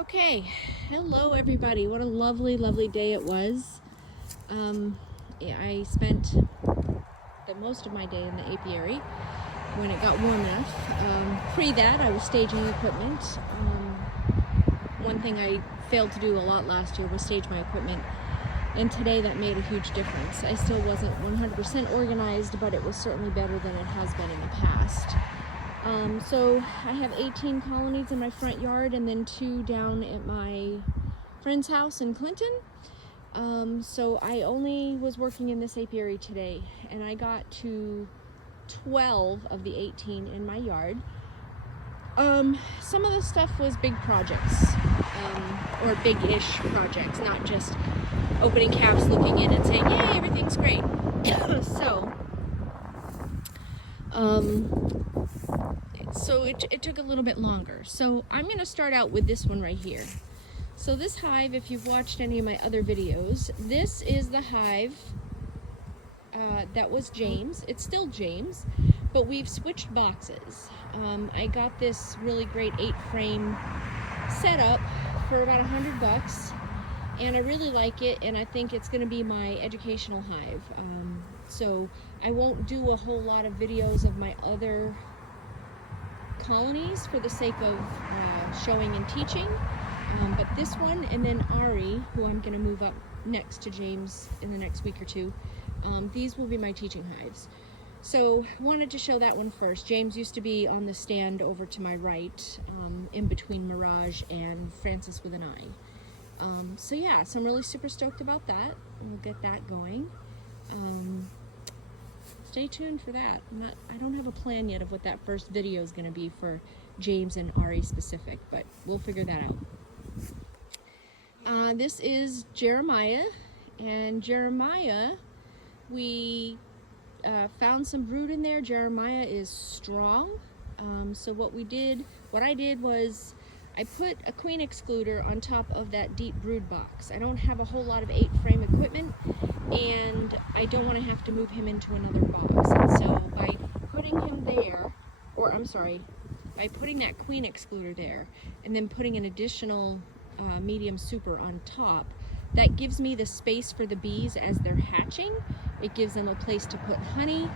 Okay, hello everybody. What a lovely, lovely day it was. I spent the most of my day in the apiary when it got warm enough. Pre that, I was staging equipment. One thing I failed to do a lot last year was stage my equipment, and today that made a huge difference. I still wasn't 100% organized, but it was certainly better than it has been in the past. So I have 18 colonies in my front yard and then 2 down at my friend's house in Clinton. So I only was working in this apiary today, and I got to 12 of the 18 in my yard. Some of the stuff was big projects, or big-ish projects, not just opening caps, looking in and saying, yay, everything's great. So it took a little bit longer. So I'm going to start out with this one right here. So this hive, if you've watched any of my other videos, this is the hive that was James. It's still James, but we've switched boxes. I got this really great 8-frame setup for about $100, and I really like it, and I think it's going to be my educational hive. So I won't do a whole lot of videos of my other colonies for the sake of showing and teaching, but this one, and then Ari, who I'm going to move up next to James in the next week or two, these will be my teaching hives. So wanted to show that one first. James used to be on the stand over to my right, in between Mirage and Francis with an I. So yeah, so I'm really super stoked about that. We'll get that going. Stay tuned for that. I don't have a plan yet of what that first video is going to be for James and Ari specific, but we'll figure that out. This is Jeremiah, and Jeremiah, we found some brood in there. Jeremiah is strong. So what I did was I put a queen excluder on top of that deep brood box. I don't have a whole lot of 8-frame equipment, and I don't want to have to move him into another box. And so by putting him there, by putting that queen excluder there, and then putting an additional medium super on top, that gives me the space for the bees as they're hatching. It gives them a place to put honey,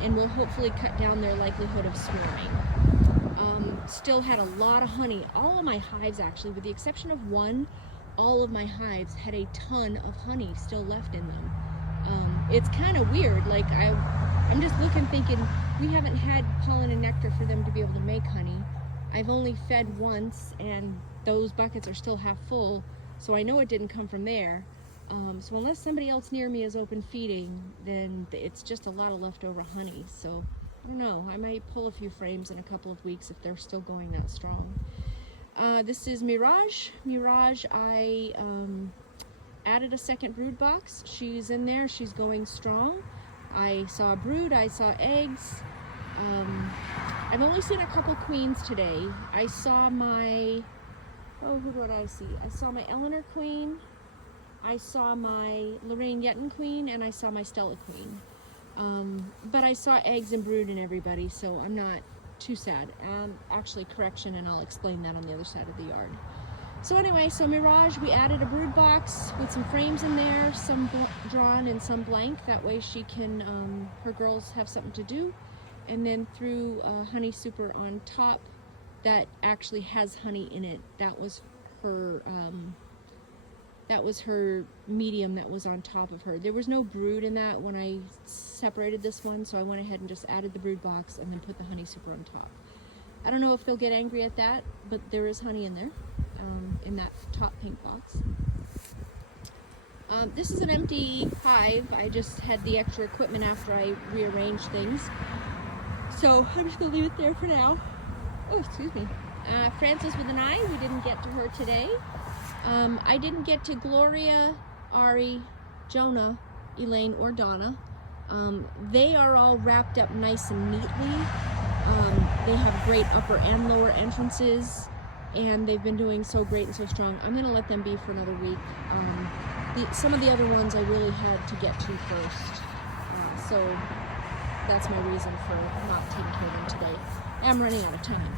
and will hopefully cut down their likelihood of swarming. Still had a lot of honey. All of my hives, actually, with the exception of one, all of my hives had a ton of honey still left in them. It's kind of weird. Like I'm just looking, thinking we haven't had pollen and nectar for them to be able to make honey. I've only fed once, and those buckets are still half full, so I know it didn't come from there. So unless somebody else near me is open feeding, then it's just a lot of leftover honey. So I don't know, I might pull a few frames in a couple of weeks if they're still going that strong. This is Mirage. Mirage, I added a second brood box. She's in there, she's going strong. I saw a brood, I saw eggs. I've only seen a couple queens today. I saw my, who did I see? I saw my Eleanor queen, I saw my Lorraine Yetton queen, and I saw my Stella queen. But I saw eggs and brood in everybody, so I'm not too sad. Actually, correction, and I'll explain that on the other side of the yard. So anyway, so Mirage, we added a brood box with some frames in there, some drawn and some blank. That way she can, her girls have something to do. And then threw a honey super on top that actually has honey in it. That was her medium that was on top of her. There was no brood in that when I separated this one, so I went ahead and just added the brood box and then put the honey super on top. I don't know if they'll get angry at that, but there is honey in there, in that top pink box. This is an empty hive. I just had the extra equipment after I rearranged things. So I'm just gonna leave it there for now. Oh, excuse me. Francis with an I, we didn't get to her today. I didn't get to Gloria, Ari, Jonah, Elaine, or Donna. They are all wrapped up nice and neatly. They have great upper and lower entrances, and they've been doing so great and so strong. I'm gonna let them be for another week. Some of the other ones I really had to get to first. So that's my reason for not taking care of them today. I'm running out of time.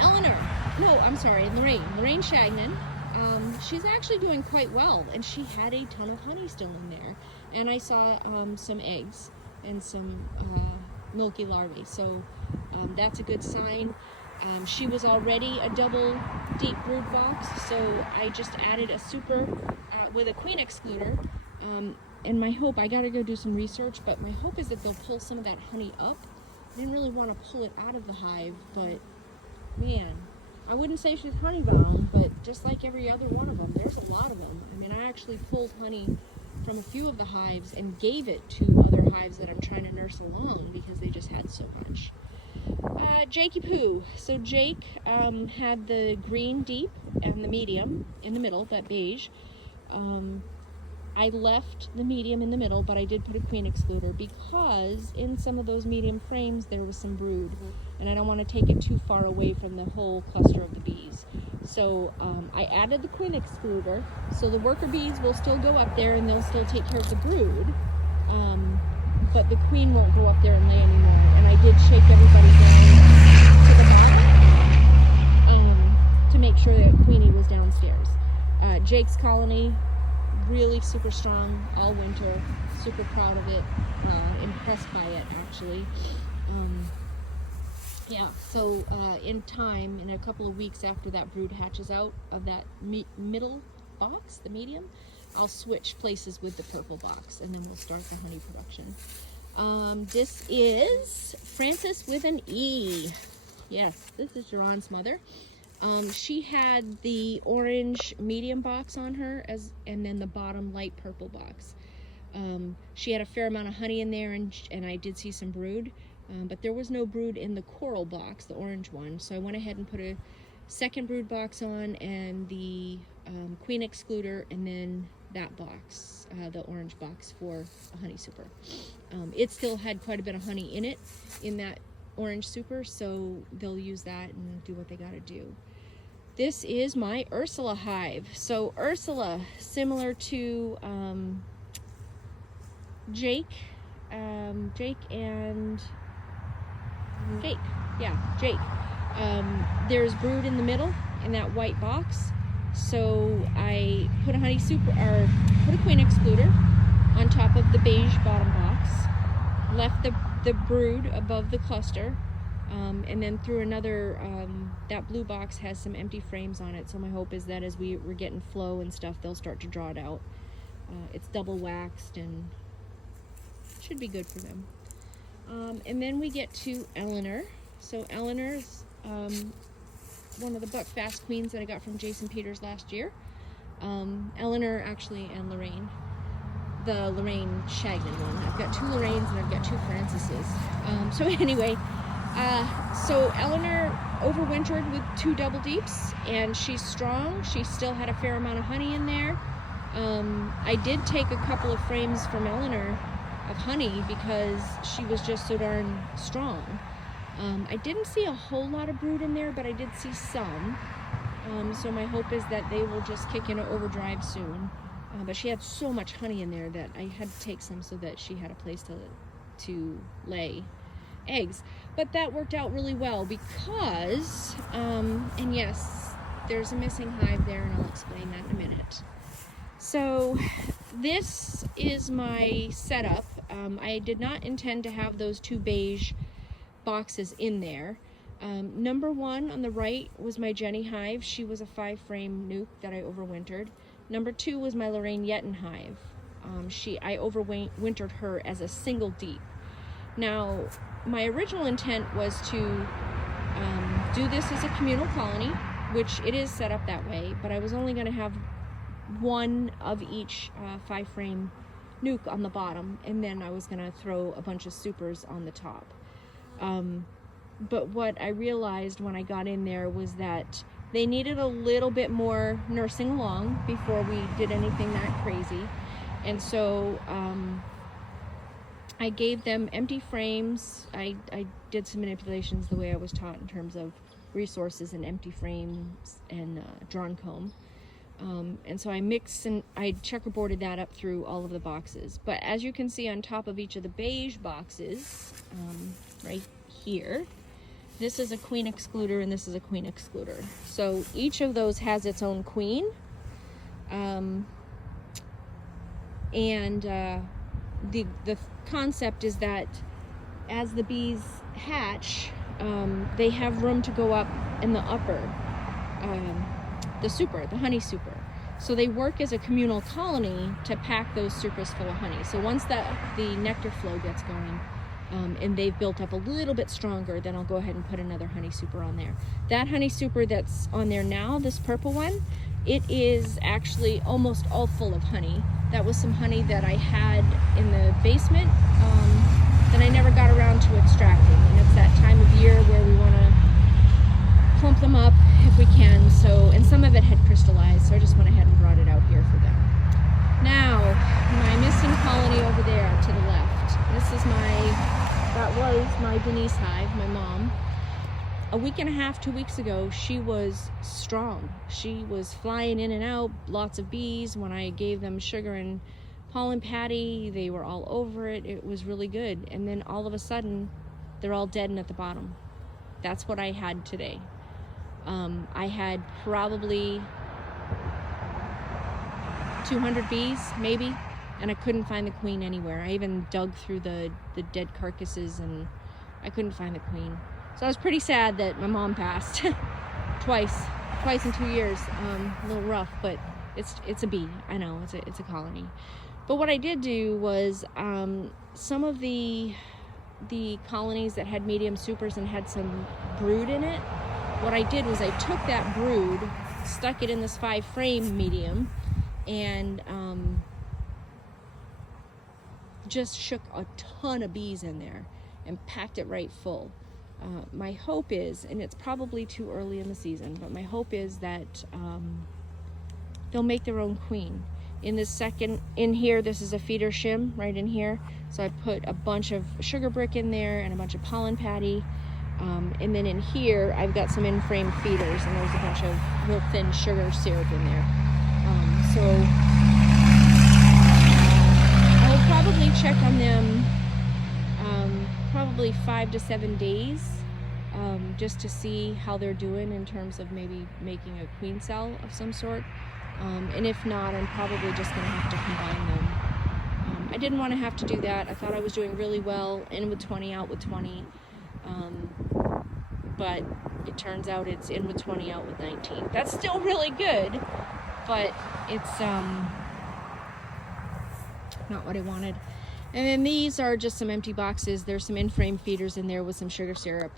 Eleanor. no, I'm sorry, Lorraine Shagnon. She's actually doing quite well, and she had a ton of honey still in there. And I saw some eggs and some milky larvae, so that's a good sign. She was already a double deep brood box, so I just added a super with a queen excluder. And my hope, I gotta go do some research, but my hope is that they'll pull some of that honey up. I didn't really want to pull it out of the hive, but man, I wouldn't say she's honey bound, but just like every other one of them, there's a lot of them. I mean, I actually pulled honey from a few of the hives and gave it to other hives that I'm trying to nurse alone because they just had so much. Jakey Poo. So Jake had the green deep and the medium in the middle, that beige. I left the medium in the middle, but I did put a queen excluder because in some of those medium frames there was some brood, and I don't want to take it too far away from the whole cluster of the bees. So I added the queen excluder, so the worker bees will still go up there and they'll still take care of the brood, but the queen won't go up there and lay anymore. And I did shake everybody down to the bottom to make sure that Queenie was downstairs. Jake's colony, really super strong all winter, super proud of it, impressed by it actually. Yeah, so in time, in a couple of weeks after that brood hatches out of that middle box, the medium, I'll switch places with the purple box and then we'll start the honey production. This is Frances with an E. Yes, this is Geron's mother. She had the orange medium box on her and then the bottom light purple box. She had a fair amount of honey in there and I did see some brood, but there was no brood in the coral box, the orange one. So I went ahead and put a second brood box on and the queen excluder and then that box, the orange box for a honey super. It still had quite a bit of honey in it, in that orange super, so they'll use that and do what they gotta do. This is my Ursula hive. So Ursula, similar to Jake and Jake. There's brood in the middle in that white box. So I put a honey super, or put a queen excluder on top of the beige bottom box, left the brood above the cluster, and then through another, that blue box has some empty frames on it, so my hope is that as we're getting flow and stuff, they'll start to draw it out. It's double waxed and should be good for them. And then we get to Eleanor. So Eleanor's one of the Buckfast queens that I got from Jason Peters last year. Eleanor actually and Lorraine. The Lorraine Shagnon one. I've got 2 Lorraines and I've got 2 Franceses. So anyway, so Eleanor overwintered with 2 double deeps and she's strong. She still had a fair amount of honey in there. I did take a couple of frames from Eleanor of honey because she was just so darn strong. I didn't see a whole lot of brood in there, but I did see some. So my hope is that they will just kick into overdrive soon. But she had so much honey in there that I had to take some so that she had a place to lay eggs. But that worked out really well because, and yes, there's a missing hive there and I'll explain that in a minute. So this is my setup. I did not intend to have those 2 beige boxes in there. Number 1 on the right was my Jenny hive. She was a 5-frame nuke that I overwintered. Number 2 was my Lorraine Yetton hive. I overwintered her as a single deep. Now, my original intent was to do this as a communal colony, which it is set up that way, but I was only going to have 1 of each 5-frame nuke on the bottom, and then I was going to throw a bunch of supers on the top. But what I realized when I got in there was that they needed a little bit more nursing along before we did anything that crazy. And so I gave them empty frames. I did some manipulations the way I was taught in terms of resources and empty frames and drawn comb. And so I mixed and I checkerboarded that up through all of the boxes. But as you can see on top of each of the beige boxes, right here, This is a queen excluder and this is a queen excluder. So each of those has its own queen. The concept is that as the bees hatch, they have room to go up in the upper, the honey super. So they work as a communal colony to pack those supers full of honey. So once the nectar flow gets going, and they've built up a little bit stronger, then I'll go ahead and put another honey super on there. That honey super that's on there now, this purple one, it is actually almost all full of honey. That was some honey that I had in the basement that I never got around to extracting. And it's that time of year where we want to plump them up if we can. So, and some of it had crystallized, so I just went ahead and brought it out here for them. Now, my missing colony over there to the left. That was my Denise hive, my mom. A week and a half, 2 weeks ago, she was strong. She was flying in and out, lots of bees. When I gave them sugar and pollen patty, they were all over it. It was really good. And then all of a sudden, they're all dead and at the bottom. That's what I had today. I had probably 200 bees, maybe, and I couldn't find the queen anywhere. I even dug through the dead carcasses and I couldn't find the queen. So I was pretty sad that my mom passed twice in 2 years. A little rough, but it's a bee. I know, it's a colony. But what I did do was some of the colonies that had medium supers and had some brood in it, what I did was I took that brood, stuck it in this 5-frame medium, and just shook a ton of bees in there and packed it right full. My hope is, and it's probably too early in the season, but my hope is that they'll make their own queen. In this in here, this is a feeder shim right in here. So I put a bunch of sugar brick in there and a bunch of pollen patty. And then in here, I've got some in-frame feeders, and there's a bunch of real thin sugar syrup in there. So I'll probably check on them probably 5 to 7 days, just to see how they're doing in terms of maybe making a queen cell of some sort. And if not, I'm probably just going to have to combine them. I didn't want to have to do that. I thought I was doing really well, in with 20, out with 20. But it turns out it's in with 20, out with 19. That's still really good, but it's not what I wanted. And then these are just some empty boxes. There's some in-frame feeders in there with some sugar syrup,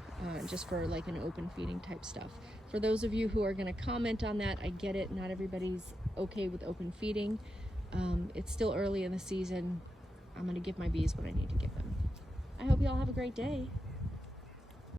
just for like an open feeding type stuff. For those of you who are going to comment on that, I get it. Not everybody's okay with open feeding. It's still early in the season. I'm going to give my bees what I need to give them. I hope you all have a great day.